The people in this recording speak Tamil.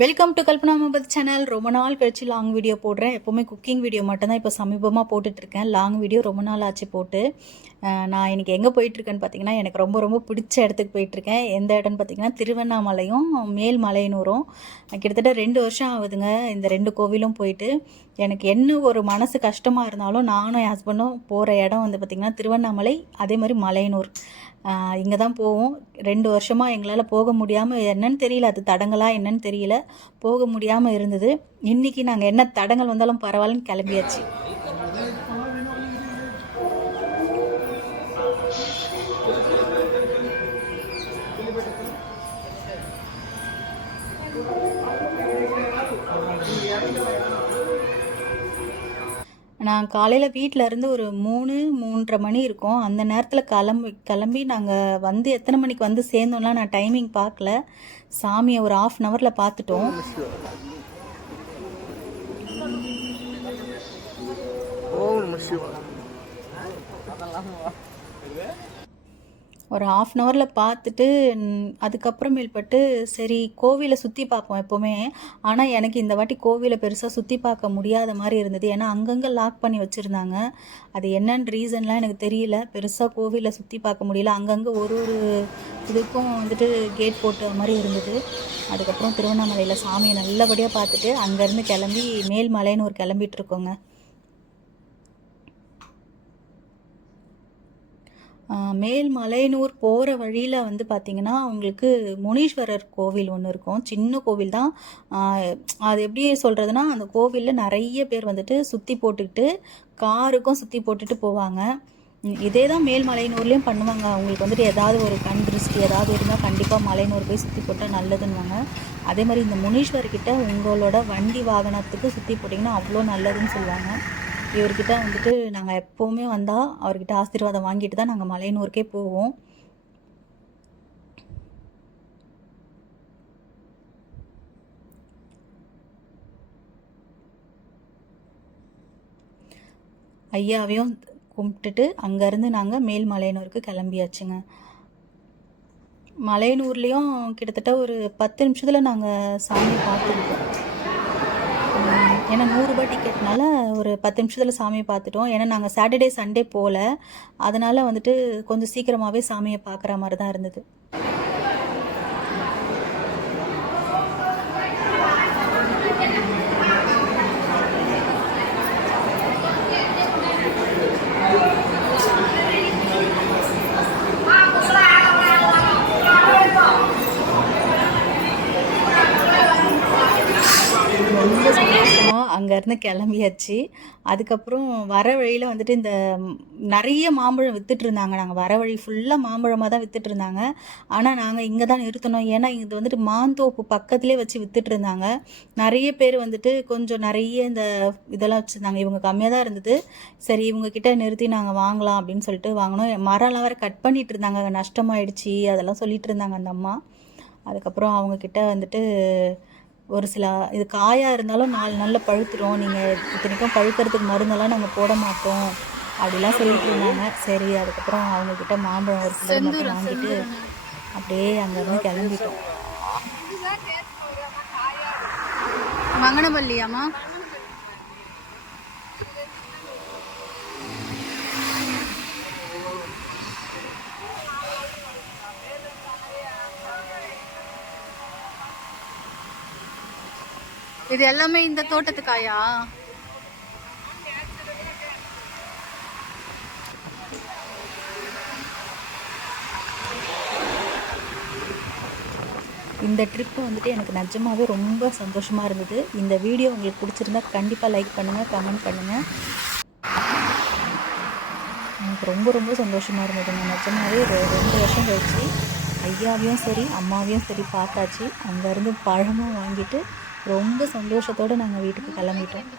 Welcome to Kalpana Mahabat channel. ரொம்ப நாள் கழிச்சு லாங் வீடியோ போடுறேன். எப்போவுமே குக்கிங் வீடியோ மட்டும்தான் இப்போ சமீபமாக போட்டுட்ருக்கேன். லாங் வீடியோ ரொம்ப நாள் ஆச்சு போட்டு. நான் இன்றைக்கி எங்கே போயிட்டுருக்கேன்னு பார்த்தீங்கன்னா, எனக்கு ரொம்ப ரொம்ப பிடிச்ச இடத்துக்கு போயிட்டுருக்கேன். எந்த இடம்னு பார்த்தீங்கன்னா, திருவண்ணாமலையும் மேல்மலையனூரும். கிட்டத்தட்ட 2 வருஷம் ஆகுதுங்க இந்த 2 கோவிலும் போயிட்டு. எனக்கு என்ன ஒரு மனசு கஷ்டமாக இருந்தாலும் நானும் என் ஹஸ்பண்டும் போகிற இடம் வந்து பார்த்திங்கன்னா திருவண்ணாமலை, அதே மாதிரி மலையனூர். இங்கே தான் போவோம். 2 வருஷமாக எங்களால் போக முடியாமல், என்னன்னு தெரியல, அது தடங்களா என்னன்னு தெரியல, போக முடியாமல் இருந்தது. இன்றைக்கி நாங்கள் என்ன தடங்கள் வந்தாலும் பரவாயில்லன்னு கிளம்பியாச்சு. நான் காலையில் வீட்டில் இருந்து ஒரு 3-3:30 மணி இருக்கும். அந்த நேரத்தில் கிளம்பி நாங்கள் வந்து எத்தனை மணிக்கு வந்து சேர்ந்தோம்லாம் நான் டைமிங் பார்க்கல. சாமியை ஒரு 1/2 ஹவரில் பார்த்துட்டோம். ஒரு 1/2 ஹவரில் பார்த்துட்டு அதுக்கப்புறமேல்பட்டு சரி கோவிலை சுற்றி பார்ப்போம் எப்போவுமே. ஆனால் எனக்கு இந்த வாட்டி கோவிலை பெருசாக சுற்றி பார்க்க முடியாத மாதிரி இருந்தது. ஏன்னா அங்கங்கே லாக் பண்ணி வச்சுருந்தாங்க. அது என்னென்னு ரீசன்லாம் எனக்கு தெரியல. பெருசாக கோவிலை சுற்றி பார்க்க முடியல. அங்கங்கே ஒரு இதுக்கும் வந்துட்டு கேட் போட்ட மாதிரி இருந்தது. அதுக்கப்புறம் திருவண்ணாமலையில் சாமியை நல்லபடியாக பார்த்துட்டு அங்கேருந்து கிளம்பி மேல்மலைன்னு கிளம்பிகிட்ருக்கோங்க. மேல்மலையனூர் போகிற வழியில் வந்து பார்த்திங்கன்னா உங்களுக்கு முனீஸ்வரர் கோவில் ஒன்று இருக்கும். சின்ன கோவில் தான். அது எப்படி சொல்கிறதுனா, அந்த கோவிலில் நிறைய பேர் வந்துட்டு சுற்றி போட்டுக்கிட்டு காருக்கும் சுற்றி போட்டுட்டு போவாங்க. இதே தான் மேல்மலையனூர்லேயும் பண்ணுவாங்க. அவங்களுக்கு வந்துட்டு ஏதாவது ஒரு கண் திருஷ்டி ஏதாவது இருந்தால் கண்டிப்பாக மலையனூர் போய் சுற்றி போட்டால் நல்லதுன்னுவாங்க. அதே மாதிரி இந்த முனீஸ்வர்கிட்ட உங்களோட வண்டி வாகனத்துக்கு சுற்றி போட்டிங்கன்னா அவ்வளோ நல்லதுன்னு சொல்லுவாங்க. இவர்கிட்ட வந்துட்டு நாங்கள் எப்போவுமே வந்தால் அவர்கிட்ட ஆசீர்வாதம் வாங்கிட்டு தான் நாங்கள் மலையனூருக்கே போவோம். ஐயாவையும் கும்பிட்டுட்டு அங்கேருந்து நாங்கள் மேல்மலையனூருக்கு கிளம்பியாச்சுங்க. மலையனூர்லேயும் கிட்டத்தட்ட ஒரு 10 நிமிஷத்தில் நாங்கள் சாமி பார்த்துருக்கோம். ஏன்னா 100 ரூபாய் டிக்கெட்னால ஒரு 10 நிமிஷத்தில் சாமியை பார்த்துட்டோம். ஏன்னா நாங்கள் சாட்டர்டே சண்டே போகல, அதனால் வந்துட்டு கொஞ்சம் சீக்கிரமாகவே சாமியை பார்க்குற மாதிரி தான் இருந்தது. அங்கேருந்து கிளம்பியாச்சு. அதுக்கப்புறம் வர வழியில் வந்துட்டு இந்த நிறைய மாம்பழம் விற்றுட்ருந்தாங்க. நாங்கள் வர வழி ஃபுல்லாக மாம்பழமாக தான் விற்றுட்ருந்தாங்க. ஆனால் நாங்கள் இங்கே தான் நிறுத்தினோம். ஏன்னா இது வந்துட்டு மாந்தோப்பு பக்கத்துலேயே வச்சு விற்றுட்ருந்தாங்க. நிறைய பேர் வந்துட்டு கொஞ்சம் நிறைய இந்த இதெல்லாம் வச்சுருந்தாங்க. இவங்க கம்மியாக தான் இருந்தது. சரி இவங்கக்கிட்ட நிறுத்தி நாங்கள் வாங்கலாம் அப்படின்னு சொல்லிட்டு வாங்கினோம். மரம்லாம் வேறு கட் பண்ணிகிட்டு இருந்தாங்க, நஷ்டமாயிடுச்சு அதெல்லாம் சொல்லிகிட்டு இருந்தாங்க அந்த அம்மா. அதுக்கப்புறம் அவங்கக்கிட்ட வந்துட்டு ஒரு சில இது காயாக இருந்தாலும் 4 நாளில் பழுத்துரும், நீங்கள் இத்தனைக்கும் பழுக்கிறதுக்கு மருந்தெல்லாம் நாங்கள் போட மாட்டோம் அப்படிலாம் சொல்லிட்டு இருந்தாங்க. சரி அதுக்கப்புறம் அவங்கக்கிட்ட மாம்பழம் ஒரு சில மட்டும் வாங்கிட்டு அப்படியே அங்கேருந்து கிளம்பிட்டோம். மங்கனப்பள்ளியாம்மா? இது எல்லாமே இந்த தோட்டத்து காயா? இந்த ட்ரிப்பு வந்துட்டு எனக்கு நிஜமாவே ரொம்ப சந்தோஷமாக இருந்தது. இந்த வீடியோ உங்களுக்கு பிடிச்சிருந்தா கண்டிப்பாக லைக் பண்ணுங்கள், கமெண்ட் பண்ணுங்கள். எனக்கு ரொம்ப ரொம்ப சந்தோஷமாக இருந்ததுங்க. நிஜமாவே 2 வருஷம் கழிச்சு ஐயாவையும் சரி அம்மாவையும் சரி பார்த்தாச்சு. அங்கேருந்து பழமும் வாங்கிட்டு ரொம்ப சந்தோஷத்தோடு நாங்கள் வீட்டுக்கு கிளம்பிட்டோம்.